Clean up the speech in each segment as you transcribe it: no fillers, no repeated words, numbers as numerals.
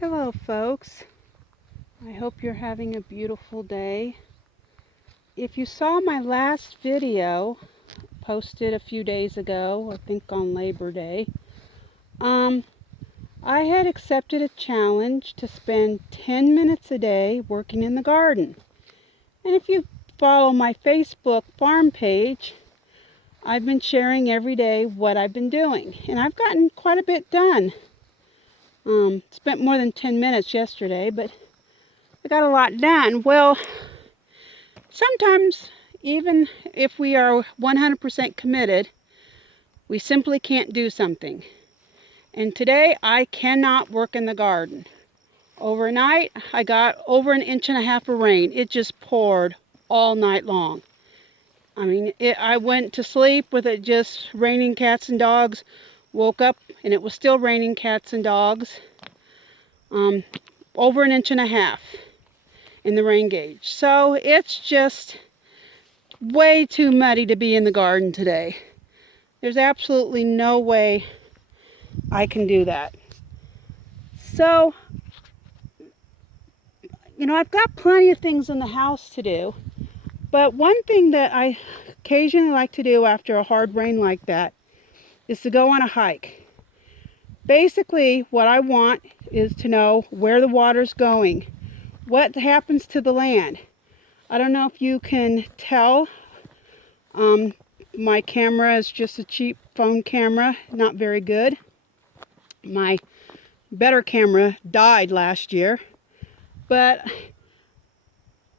Hello folks, I hope you're having a beautiful day. If you saw my last video posted a few days ago, I think on Labor Day, I had accepted a challenge to spend 10 minutes a day working in the garden. And if you follow my Facebook farm page, I've been sharing every day what I've been doing, and I've gotten quite a bit done. Spent more than 10 minutes yesterday, but I got a lot done. Well, sometimes even if we are 100% committed, we simply can't do something. And today I cannot work in the garden. Overnight, I got over 1.5 inches of rain. It just poured all night long. I mean, I went to sleep with it just raining cats and dogs. Woke up and it was still raining cats and dogs. Over 1.5 inches in the rain gauge. So it's just way too muddy to be in the garden today. There's absolutely no way I can do that. So, I've got plenty of things in the house to do, but one thing that I occasionally like to do after a hard rain like that is to go on a hike. Basically, what I want is to know where the water's going, what happens to the land. I don't know if you can tell. My camera is just a cheap phone camera, not very good. My better camera died last year, but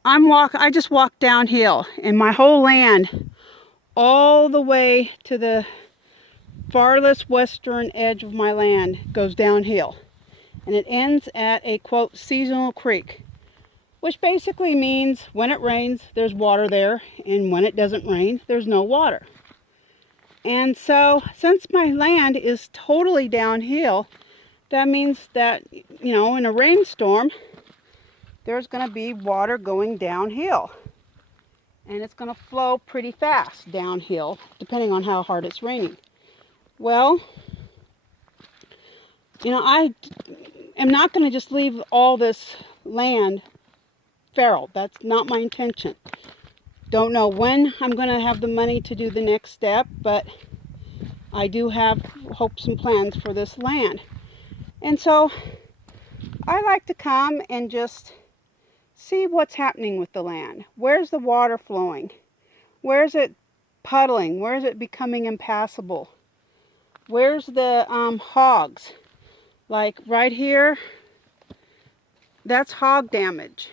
I just walked downhill, and my whole land, all the way to the farthest western edge of my land, goes downhill, and it ends at a quote seasonal creek, which basically means when it rains there's water there, and when it doesn't rain there's no water. And so since my land is totally downhill, that means that, in a rainstorm, there's going to be water going downhill. And it's going to flow pretty fast downhill, depending on how hard it's raining. Well, I am not going to just leave all this land feral. That's not my intention. Don't know when I'm going to have the money to do the next step, but I do have hopes and plans for this land. And so I like to come and just see what's happening with the land. Where's the water flowing? Where's it puddling? Where's it becoming impassable? Where's the hogs? Like right here, that's hog damage.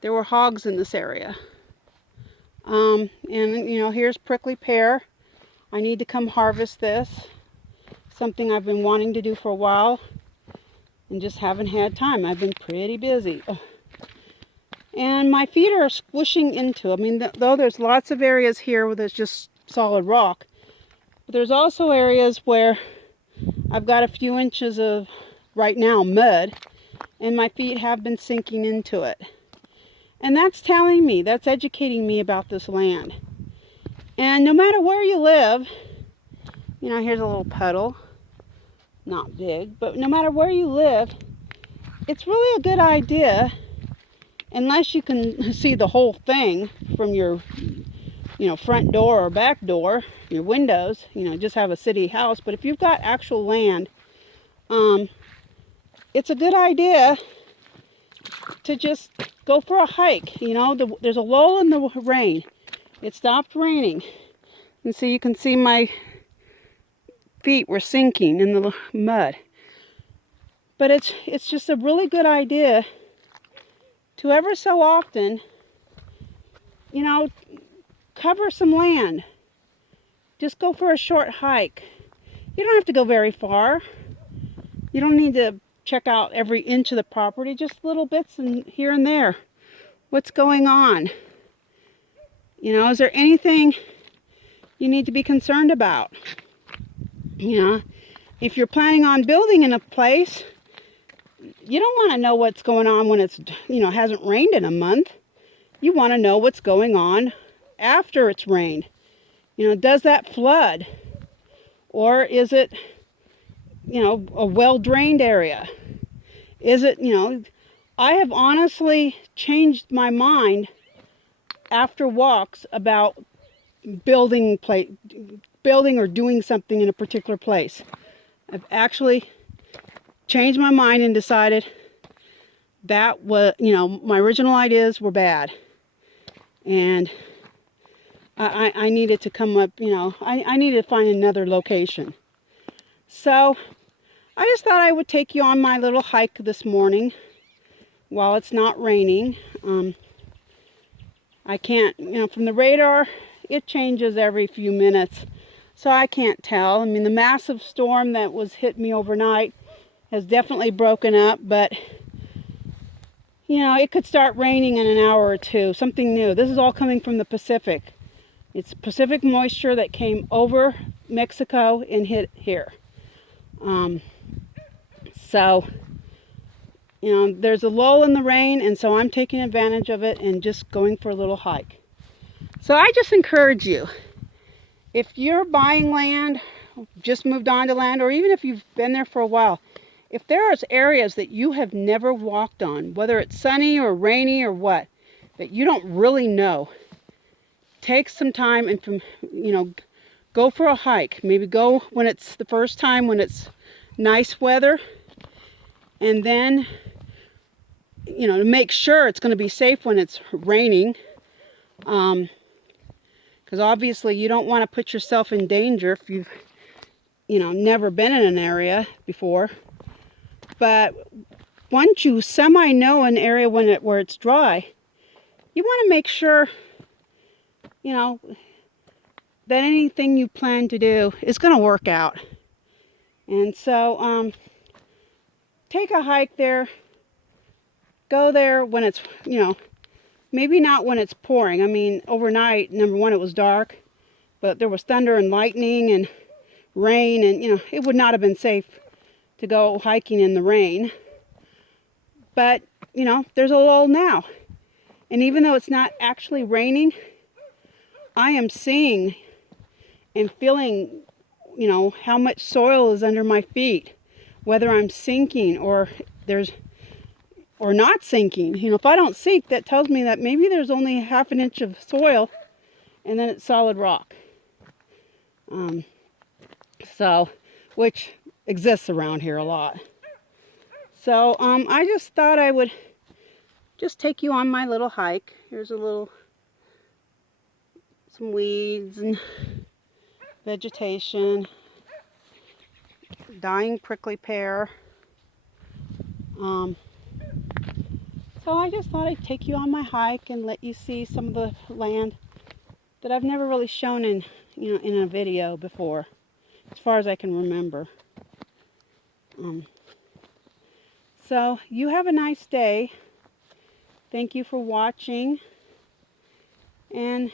There were hogs in this area. And here's prickly pear. I need to come harvest this. Something I've been wanting to do for a while and just haven't had time. I've been pretty busy. And my feet are squishing into. Though there's lots of areas here where there's just solid rock, but there's also areas where I've got a few inches of, right now, mud, and my feet have been sinking into it. And that's educating me about this land. And no matter where you live, here's a little puddle, not big, but no matter where you live, it's really a good idea, unless you can see the whole thing from your, front door or back door, your windows, just have a city house. But if you've got actual land, it's a good idea to just go for a hike. There's a lull in the rain. It stopped raining. And so you can see my feet were sinking in the mud. But it's just a really good idea to ever so often, cover some land. Just go for a short hike. You don't have to go very far. You don't need to check out every inch of the property, just little bits and here and there. What's going on? Is there anything you need to be concerned about? If you're planning on building in a place, you don't want to know what's going on when it's, hasn't rained in a month. You want to know what's going on after it's rained. Does that flood? Or is it, a well-drained area? Is it, I have honestly changed my mind after walks about building or doing something in a particular place. I've actually changed my mind and decided that my original ideas were bad. And I needed to come up, I needed to find another location. So I just thought I would take you on my little hike this morning while it's not raining. I can't, from the radar, it changes every few minutes, so I can't tell. I mean, the massive storm that was hit me overnight has definitely broken up, but it could start raining in an hour or two, something new. This is all coming from the Pacific. It's Pacific moisture that came over Mexico and hit here. So, there's a lull in the rain, and so I'm taking advantage of it and just going for a little hike. So I just encourage you, if you're buying land, just moved on to land, or even if you've been there for a while, if there are areas that you have never walked on, whether it's sunny or rainy or what, that you don't really know, take some time and go for a hike. Maybe go when it's the first time, when it's nice weather, and then to make sure it's going to be safe when it's raining, because obviously you don't want to put yourself in danger if you've never been in an area before. But once you know an area where it's dry, you want to make sure that anything you plan to do is going to work out. And so take a hike there. Go there when it's, maybe not when it's pouring. I mean, overnight, number one, it was dark, but there was thunder and lightning and rain, and it would not have been safe to go hiking in the rain. But there's a lull now, and even though it's not actually raining, I am seeing and feeling how much soil is under my feet, whether I'm sinking or not sinking. If I don't sink, that tells me that maybe there's only half an inch of soil and then it's solid rock. Which exists around here a lot. So I just thought I would just take you on my little hike. Here's some weeds and vegetation, dying prickly pear. So I just thought I'd take you on my hike and let you see some of the land that I've never really shown in a video before, as far as I can remember. So you have a nice day. Thank you for watching. And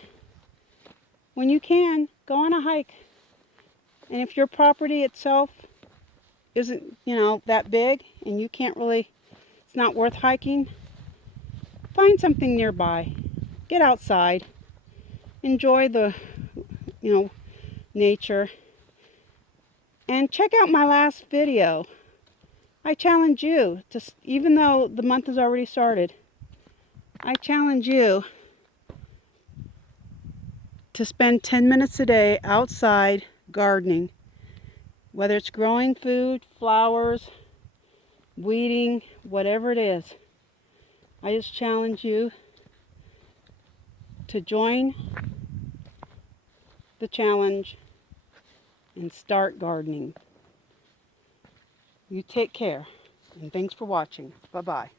when you can, go on a hike. And if your property itself isn't, that big and you can't really, it's not worth hiking, find something nearby. Get outside. Enjoy the, nature. And check out my last video. I challenge you to, even though the month has already started, I challenge you to spend 10 minutes a day outside gardening. Whether it's growing food, flowers, weeding, whatever it is. I just challenge you to join the challenge and start gardening. You take care, and thanks for watching. Bye-bye.